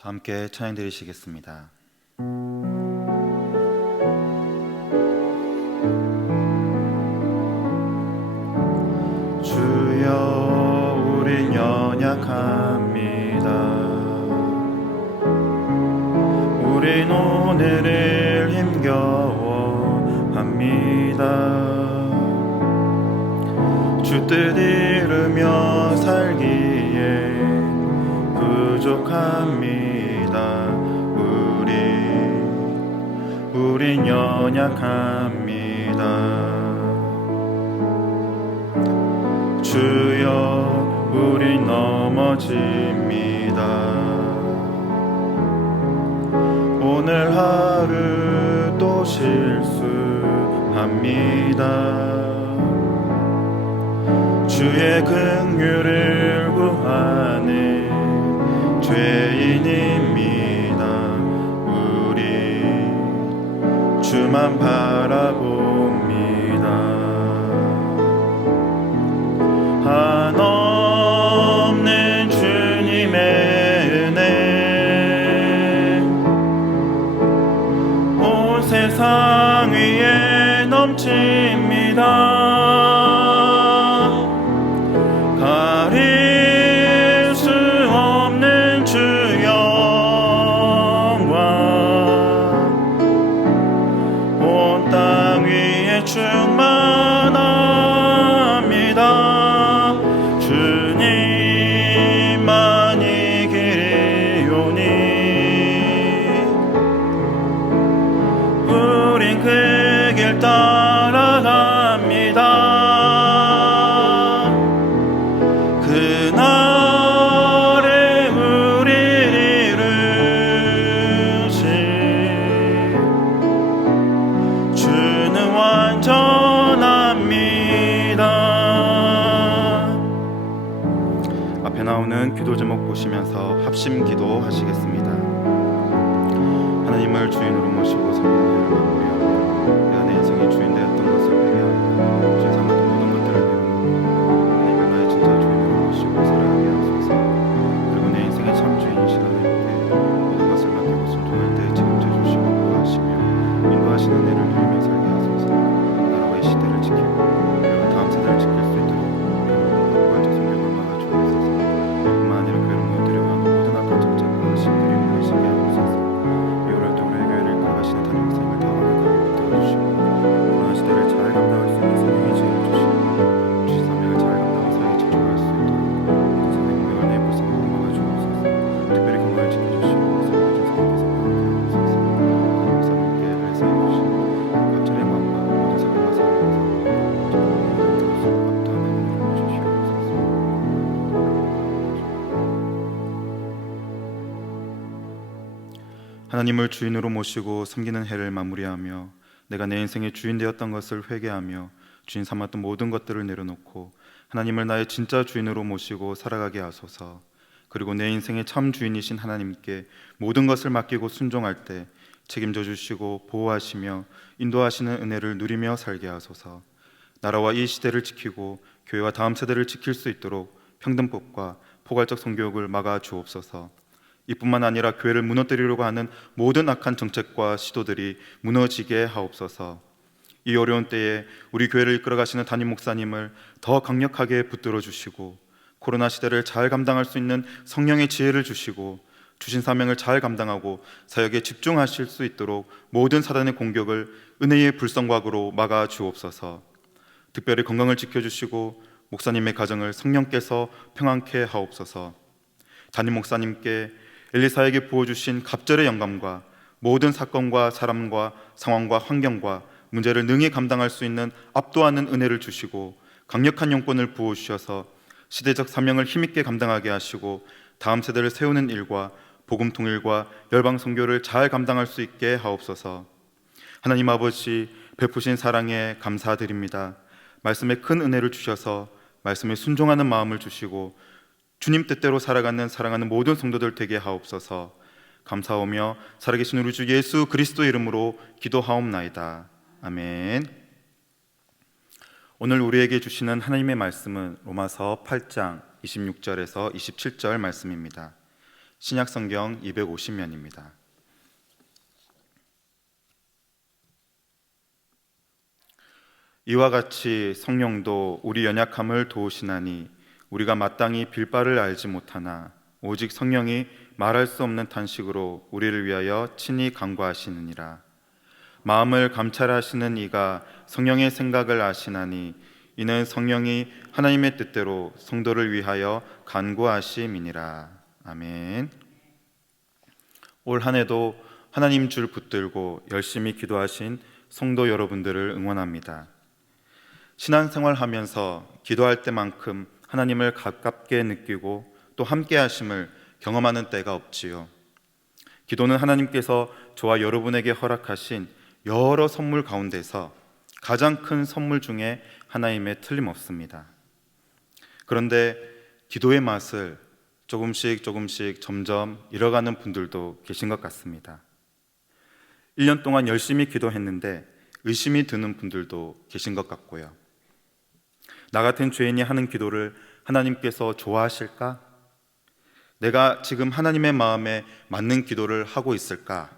다 함께 찬양 드리시겠습니다. 주여 우린 연약합니다. 우린 오늘을 힘겨워합니다. 주 뜻 이루며 살기에 부족합니다. 우린 연약합니다. 주여 우린 넘어집니다. 오늘 하루 또 실수합니다. 주의 긍휼을 구하는 죄인입니다. 우리 주만 바라봅니다. 한없는 주님의 은혜 온 세상 위에 넘칩니다. 가릴 수 없는 주 영광 온 땅 위에 충만합니다. 주님만이 길이오니 우린 그 길 따라갑니다. 그날에 우리를 이루신 주는 완전합니다. 앞에 나오는 기도 제목 보시면서 합심 기도 하시겠습니다. 하나님을 주인으로 모시고 성령을 마무리하며 내가 내 인생의 주인 되었던 것을 회개하며 주인 삼았던 모든 것들을 내려놓고 하나님을 나의 진짜 주인으로 모시고 살아가게 하소서. 그리고 내 인생의 참 주인이신 하나님께 모든 것을 맡기고 순종할 때 책임져 주시고 구하시며 인도하신 은혜를 누리며 살게 하소서. 나라와 이 시대를 지키고 그리고 다음 세대를 지킬 수 있도록 확고한 성령을 막아주옵소서. 뿐만 아니라 괴로움을 드려가는 모든 악한 정책과 신들이 무너지게 하옵소서. 하나님을 주인으로 모시고 섬기는 해를 마무리하며 내가 내 인생의 주인 되었던 것을 회개하며 주인 삼았던 모든 것들을 내려놓고 하나님을 나의 진짜 주인으로 모시고 살아가게 하소서. 그리고 내 인생의 참 주인이신 하나님께 모든 것을 맡기고 순종할 때 책임져 주시고 보호하시며 인도하시는 은혜를 누리며 살게 하소서. 나라와 이 시대를 지키고 교회와 다음 세대를 지킬 수 있도록 평등법과 포괄적 성교육을 막아 주옵소서. 이뿐만 아니라 교회를 무너뜨리려고 하는 모든 악한 정책과 시도들이 무너지게 하옵소서. 이 어려운 때에 우리 교회를 이끌어 가시는 담임 목사님을 더 강력하게 붙들어 주시고 코로나 시대를 잘 감당할 수 있는 성령의 지혜를 주시고 주신 사명을 잘 감당하고 사역에 집중하실 수 있도록 모든 사단의 공격을 은혜의 불성곽으로 막아 주옵소서. 특별히 건강을 지켜주시고 목사님의 가정을 성령께서 평안케 하옵소서. 담임 목사님께 엘리사에게 부어주신 갑절의 영감과 모든 사건과 사람과 상황과 환경과 문제를 능히 감당할 수 있는 압도하는 은혜를 주시고 강력한 영권을 부어주셔서 시대적 사명을 힘있게 감당하게 하시고 다음 세대를 세우는 일과 복음 통일과 열방 선교를 잘 감당할 수 있게 하옵소서. 하나님 아버지, 베푸신 사랑에 감사드립니다. 말씀에 큰 은혜를 주셔서 말씀에 순종하는 마음을 주시고 주님 뜻대로 살아가는 사랑하는 모든 성도들 되게 하옵소서. 감사하며 살아계신 우리 주 예수 그리스도 이름으로 기도하옵나이다. 아멘. 오늘 우리에게 주시는 하나님의 말씀은 로마서 8장 26절에서 27절 말씀입니다. 신약성경 250면입니다. 이와 같이 성령도 우리 연약함을 도우시나니 우리가 마땅히 빌 바를 알지 못하나 오직 성령이 말할 수 없는 탄식으로 우리를 위하여 친히 간구하시느니라. 마음을 감찰하시는 이가 성령의 생각을 아시나니 이는 성령이 하나님의 뜻대로 성도를 위하여 간구하심이니라. 아멘. 올 한 해도 하나님 줄 붙들고 열심히 기도하신 성도 여러분들을 응원합니다. 신앙생활 하면서 기도할 때만큼 하나님을 가깝게 느끼고 또 함께 하심을 경험하는 때가 없지요. 기도는 하나님께서 저와 여러분에게 허락하신 여러 선물 가운데서 가장 큰 선물 중에 하나임에 틀림없습니다. 그런데 기도의 맛을 조금씩 점점 잃어가는 분들도 계신 것 같습니다. 1년 동안 열심히 기도했는데 의심이 드는 분들도 계신 것 같고요. 나 같은 죄인이 하는 기도를 하나님께서 좋아하실까? 내가 지금 하나님의 마음에 맞는 기도를 하고 있을까?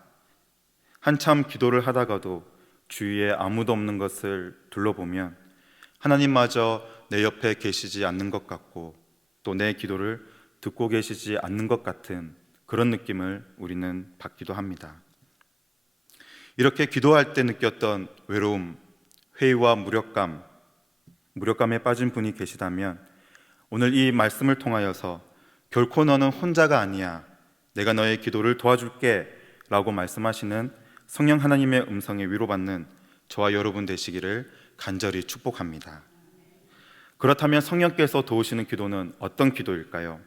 한참 기도를 하다가도 주위에 아무도 없는 것을 둘러보면 하나님마저 내 옆에 계시지 않는 것 같고 또 내 기도를 듣고 계시지 않는 것 같은 그런 느낌을 우리는 받기도 합니다. 이렇게 기도할 때 느꼈던 외로움, 회의와 무력감에 빠진 분이 계시다면 오늘 이 말씀을 통하여서 결코 너는 혼자가 아니야, 내가 너의 기도를 도와줄게 라고 말씀하시는 성령 하나님의 음성에 위로받는 저와 여러분 되시기를 간절히 축복합니다. 그렇다면 성령께서 도우시는 기도는 어떤 기도일까요?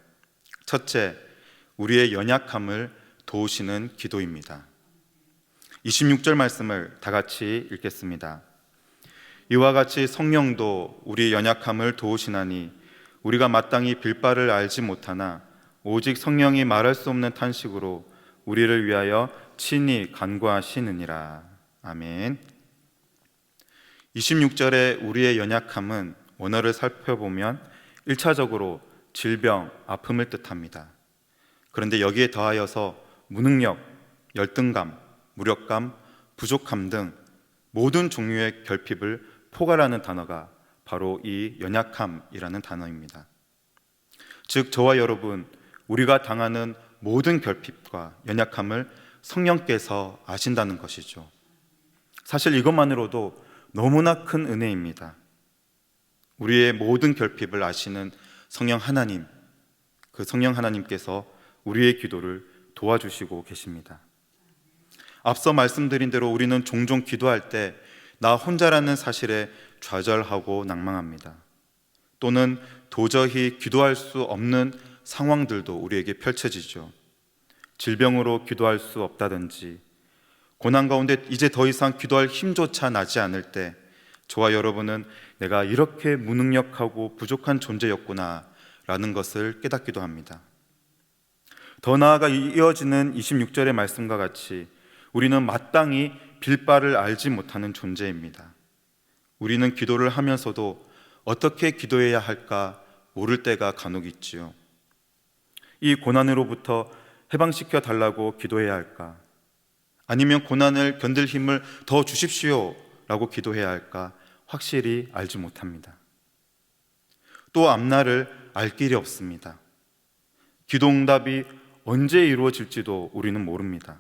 첫째, 우리의 연약함을 도우시는 기도입니다. 26절 말씀을 다 같이 읽겠습니다. 이와 같이 성령도 우리의 연약함을 도우시나니 우리가 마땅히 빌 바를 알지 못하나 오직 성령이 말할 수 없는 탄식으로 우리를 위하여 친히 간구하시느니라. 아멘. 26절의 우리의 연약함은 원어를 살펴보면 1차적으로 질병, 아픔을 뜻합니다. 그런데 여기에 더하여서 무능력, 열등감, 무력감, 부족함 등 모든 종류의 결핍을 포괄하는 단어가 바로 이 연약함이라는 단어입니다. 즉 저와 여러분, 우리가 당하는 모든 결핍과 연약함을 성령께서 아신다는 것이죠. 사실 이것만으로도 너무나 큰 은혜입니다. 우리의 모든 결핍을 아시는 성령 하나님, 그 성령 하나님께서 우리의 기도를 도와주시고 계십니다. 앞서 말씀드린 대로 우리는 종종 기도할 때 나 혼자라는 사실에 좌절하고 낭망합니다. 또는 도저히 기도할 수 없는 상황들도 우리에게 펼쳐지죠. 질병으로 기도할 수 없다든지 고난 가운데 이제 더 이상 기도할 힘조차 나지 않을 때 저와 여러분은 내가 이렇게 무능력하고 부족한 존재였구나 라는 것을 깨닫기도 합니다. 더 나아가 이어지는 26절의 말씀과 같이 우리는 마땅히 빌 바를 알지 못하는 존재입니다. 우리는 기도를 하면서도 어떻게 기도해야 할까 모를 때가 간혹 있지요. 이 고난으로부터 해방시켜 달라고 기도해야 할까? 아니면 고난을 견딜 힘을 더 주십시오 라고 기도해야 할까? 확실히 알지 못합니다. 또 앞날을 알 길이 없습니다. 기도 응답이 언제 이루어질지도 우리는 모릅니다.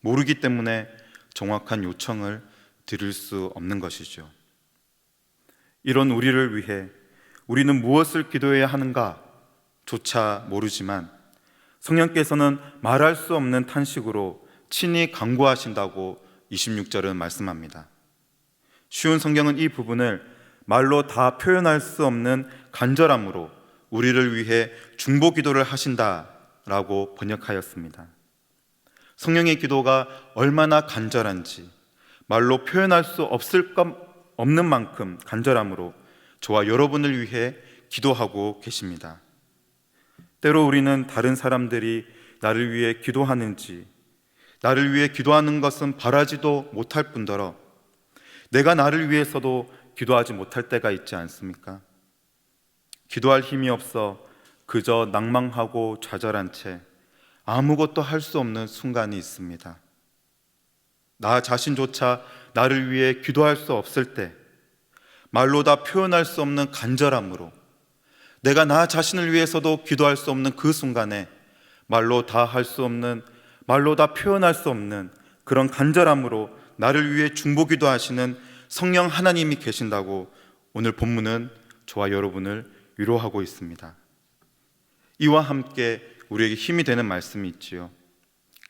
모르기 때문에 정확한 요청을 드릴 수 없는 것이죠. 이런 우리를 위해 우리는 무엇을 기도해야 하는가 조차 모르지만 성령께서는 말할 수 없는 탄식으로 친히 간구하신다고 26절은 말씀합니다. 쉬운 성경은 이 부분을 말로 다 표현할 수 없는 간절함으로 우리를 위해 중보 기도를 하신다라고 번역하였습니다. 성령의 기도가 얼마나 간절한지 말로 표현할 수 없는 만큼 간절함으로 저와 여러분을 위해 기도하고 계십니다. 때로 우리는 다른 사람들이 나를 위해 기도하는지, 나를 위해 기도하는 것은 바라지도 못할 뿐더러 내가 나를 위해서도 기도하지 못할 때가 있지 않습니까? 기도할 힘이 없어 그저 낭망하고 좌절한 채 아무것도 할 수 없는 순간이 있습니다. 나 자신조차 나를 위해 기도할 수 없을 때 말로 다 표현할 수 없는 간절함으로 내가 나 자신을 위해서도 기도할 수 없는 그 순간에 말로 다 할 수 없는, 말로 다 표현할 수 없는 그런 간절함으로 나를 위해 중보기도 하시는 성령 하나님이 계신다고 오늘 본문은 저와 여러분을 위로하고 있습니다. 이와 함께 우리에게 힘이 되는 말씀이 있지요.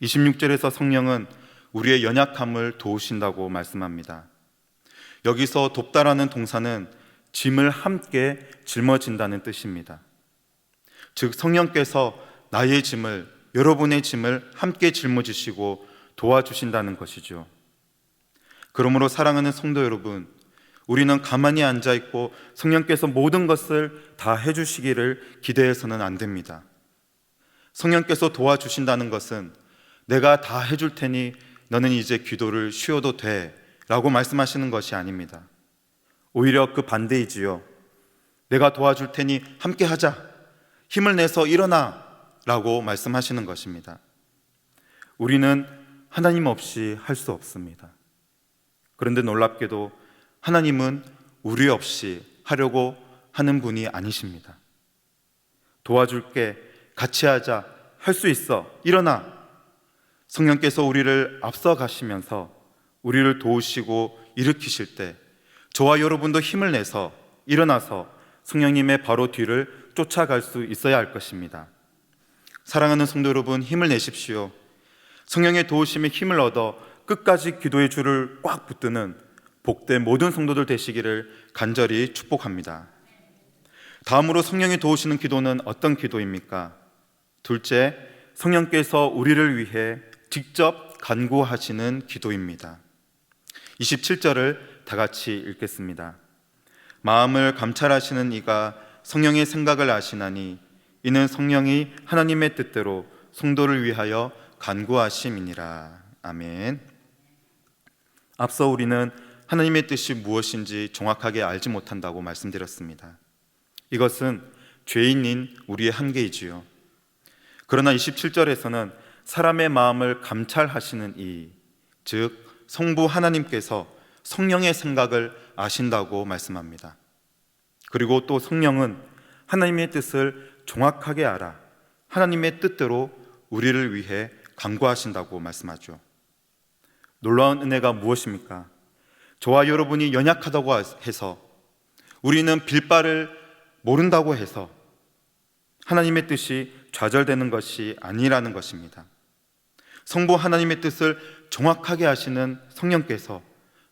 26절에서 성령은 우리의 연약함을 도우신다고 말씀합니다. 여기서 돕다라는 동사는 짐을 함께 짊어진다는 뜻입니다. 즉 성령께서 나의 짐을, 여러분의 짐을 함께 짊어지시고 도와주신다는 것이죠. 그러므로 사랑하는 성도 여러분, 우리는 가만히 앉아있고 성령께서 모든 것을 다 해주시기를 기대해서는 안 됩니다. 성령께서 도와주신다는 것은 내가 다 해줄 테니 너는 이제 기도를 쉬어도 돼 라고 말씀하시는 것이 아닙니다. 오히려 그 반대이지요. 내가 도와줄 테니 함께 하자, 힘을 내서 일어나 라고 말씀하시는 것입니다. 우리는 하나님 없이 할 수 없습니다. 그런데 놀랍게도 하나님은 우리 없이 하려고 하는 분이 아니십니다. 도와줄게, 같이 하자, 할 수 있어, 일어나. 성령께서 우리를 앞서 가시면서 우리를 도우시고 일으키실 때 저와 여러분도 힘을 내서 일어나서 성령님의 바로 뒤를 쫓아갈 수 있어야 할 것입니다. 사랑하는 성도 여러분, 힘을 내십시오. 성령의 도우심에 힘을 얻어 끝까지 기도의 줄을 꽉 붙드는 복된 모든 성도들 되시기를 간절히 축복합니다. 다음으로 성령이 도우시는 기도는 어떤 기도입니까? 둘째, 성령께서 우리를 위해 직접 간구하시는 기도입니다. 27절을 다 같이 읽겠습니다. 마음을 감찰하시는 이가 성령의 생각을 아시나니 이는 성령이 하나님의 뜻대로 성도를 위하여 간구하심이니라. 아멘. 앞서 우리는 하나님의 뜻이 무엇인지 정확하게 알지 못한다고 말씀드렸습니다. 이것은 죄인인 우리의 한계이지요. 그러나 27절에서는 사람의 마음을 감찰하시는 이, 즉 성부 하나님께서 성령의 생각을 아신다고 말씀합니다. 그리고 또 성령은 하나님의 뜻을 정확하게 알아 하나님의 뜻대로 우리를 위해 간구하신다고 말씀하죠. 놀라운 은혜가 무엇입니까? 저와 여러분이 연약하다고 해서, 우리는 빌 바를 모른다고 해서 하나님의 뜻이 좌절되는 것이 아니라는 것입니다. 성부 하나님의 뜻을 정확하게 아시는 성령께서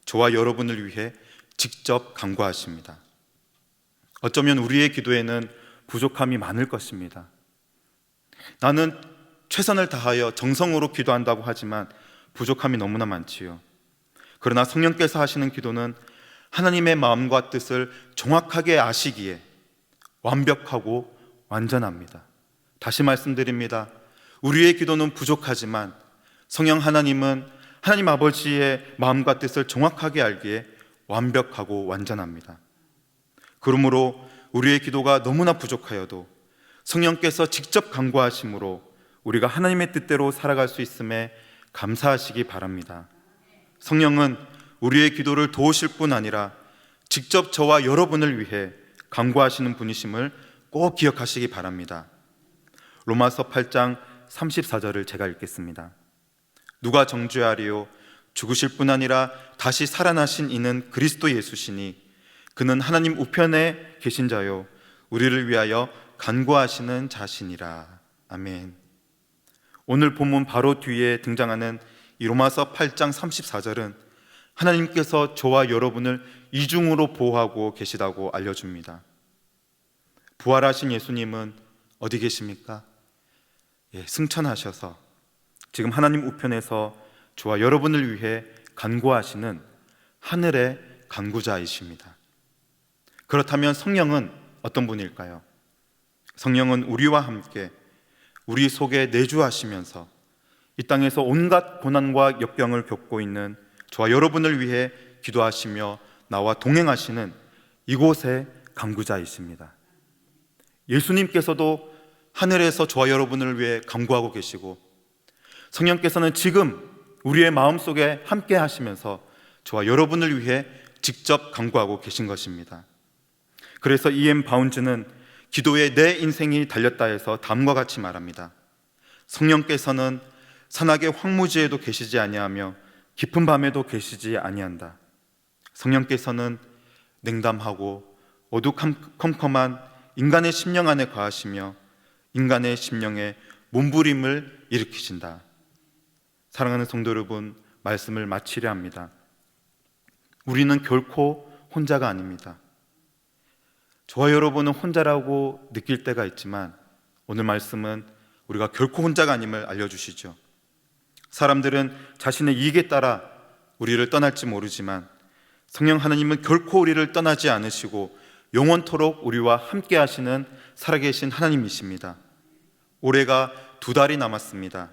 저와 여러분을 위해 직접 간구하십니다. 어쩌면 우리의 기도에는 부족함이 많을 것입니다. 나는 최선을 다하여 정성으로 기도한다고 하지만 부족함이 너무나 많지요. 그러나 성령께서 하시는 기도는 하나님의 마음과 뜻을 정확하게 아시기에 완벽하고 완전합니다. 다시 말씀드립니다. 우리의 기도는 부족하지만 성령 하나님은 하나님 아버지의 마음과 뜻을 정확하게 알기에 완벽하고 완전합니다. 그러므로 우리의 기도가 너무나 부족하여도 성령께서 직접 간구하심으로 우리가 하나님의 뜻대로 살아갈 수 있음에 감사하시기 바랍니다. 성령은 우리의 기도를 도우실 뿐 아니라 직접 저와 여러분을 위해 간구하시는 분이심을 꼭 기억하시기 바랍니다. 로마서 8장 34절을 제가 읽겠습니다. 누가 정죄하리요? 죽으실 뿐 아니라 다시 살아나신 이는 그리스도 예수시니 그는 하나님 우편에 계신 자요 우리를 위하여 간구하시는 자시니라. 아멘. 오늘 본문 바로 뒤에 등장하는 이 로마서 8장 34절은 하나님께서 저와 여러분을 이중으로 보호하고 계시다고 알려줍니다. 부활하신 예수님은 어디 계십니까? 승천하셔서 지금 하나님 우편에서 저와 여러분을 위해 간구하시는 하늘의 간구자이십니다. 그렇다면 성령은 어떤 분일까요? 성령은 우리와 함께 우리 속에 내주하시면서 이 땅에서 온갖 고난과 역경을 겪고 있는 저와 여러분을 위해 기도하시며 나와 동행하시는 이곳의 간구자이십니다. 예수님께서도 하늘에서 저와 여러분을 위해 간구하고 계시고 성령께서는 지금 우리의 마음속에 함께 하시면서 저와 여러분을 위해 직접 간구하고 계신 것입니다. 그래서 E.M. 바운즈는 기도에 내 인생이 달렸다 해서 다음과 같이 말합니다. 성령께서는 산악의 황무지에도 계시지 아니하며 깊은 밤에도 계시지 아니한다. 성령께서는 냉담하고 어두컴컴한 인간의 심령 안에 거하시며 인간의 심령에 몸부림을 일으키신다. 사랑하는 성도 여러분, 말씀을 마치려 합니다. 우리는 결코 혼자가 아닙니다. 저와 여러분은 혼자라고 느낄 때가 있지만 오늘 말씀은 우리가 결코 혼자가 아님을 알려주시죠. 사람들은 자신의 이익에 따라 우리를 떠날지 모르지만 성령 하나님은 결코 우리를 떠나지 않으시고 영원토록 우리와 함께 하시는 살아계신 하나님이십니다. 올해가 2달이 남았습니다.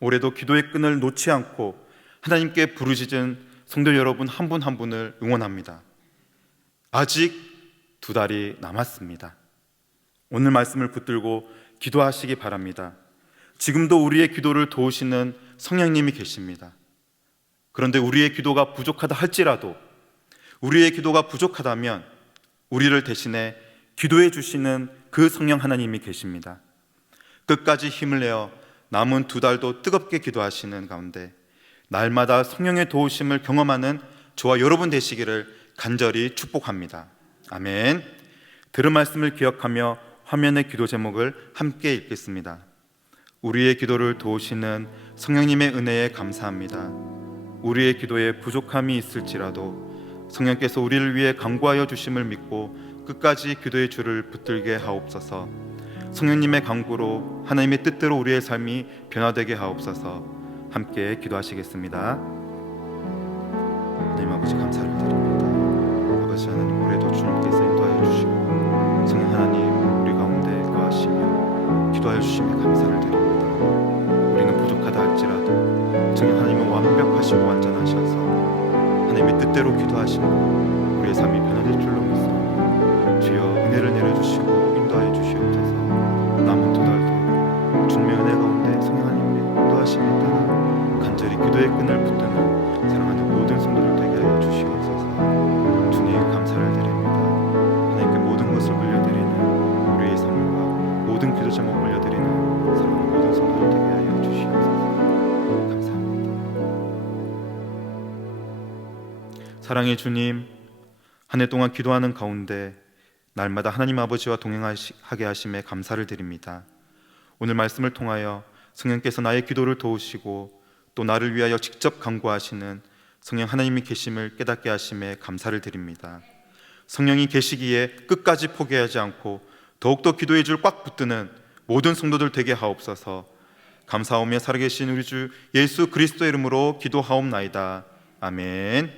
올해도 기도의 끈을 놓지 않고 하나님께 부르짖은 성도 여러분 한 분 한 분을 응원합니다. 아직 2달이 남았습니다. 오늘 말씀을 붙들고 기도하시기 바랍니다. 지금도 우리의 기도를 도우시는 성령님이 계십니다. 그런데 우리의 기도가 부족하다 할지라도 우리의 기도가 부족하다면 우리를 대신해 기도해 주시는 그 성령 하나님이 계십니다. 끝까지 힘을 내어 남은 2달도 뜨겁게 기도하시는 가운데 날마다 성령의 도우심을 경험하는 저와 여러분 되시기를 간절히 축복합니다. 아멘. 들은 말씀을 기억하며 화면의 기도 제목을 함께 읽겠습니다. 우리의 기도를 도우시는 성령님의 은혜에 감사합니다. 우리의 기도에 부족함이 있을지라도 성령께서 우리를 위해 간구하여 주심을 믿고 끝까지 기도의 줄을 붙들게 하옵소서. 성령님의 간구로 하나님의 뜻대로 우리의 삶이 변화되게 하옵소서. 함께 기도하시겠습니다. 하나님 아버지 감사를 드립니다. 아버지 하나님, 올해도 주님께서 인도하여 주시고 성령 하나님 우리 가운데 거하시며 기도하여 주심에 감사를 드립니다. 우리는 부족하다 할지라도 성령 하나님은 완벽하시고 완전하셔서 하나님의 뜻대로 기도하시고 우리의 삶이 변화될 줄로 믿사오니 주여 은혜를 내려주시고 인도하여 주시옵소서. 남은 2달도 주님의 은혜 가운데 성령 하나님의 인도하심에 따라 간절히 기도의 끈을 붙드는 사랑하는 모든 성도들 되게 하여 주시옵소서. 주님 감사를 드립니다. 하나님께 모든 것을 올려드리는 우리의 삶과 모든 기도 제목 올려드리는 사랑하는 모든 성도들 되게 하여 주시옵소서. 감사합니다. 사랑의 주님, 한 해 동안 기도하는 가운데 날마다 하나님 아버지와 동행하게 하심에 감사를 드립니다. 오늘 말씀을 통하여 성령께서 나의 기도를 도우시고 또 나를 위하여 직접 간구하시는 성령 하나님이 계심을 깨닫게 하심에 감사를 드립니다. 성령이 계시기에 끝까지 포기하지 않고 더욱더 기도의 줄 꽉 붙드는 모든 성도들 되게 하옵소서. 감사하오며 살아계신 우리 주 예수 그리스도의 이름으로 기도하옵나이다. 아멘.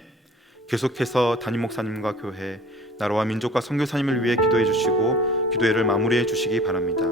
계속해서 담임 목사님과 교회, 나라와 민족과 선교사님을 위해 기도해 주시고 기도회를 마무리해 주시기 바랍니다.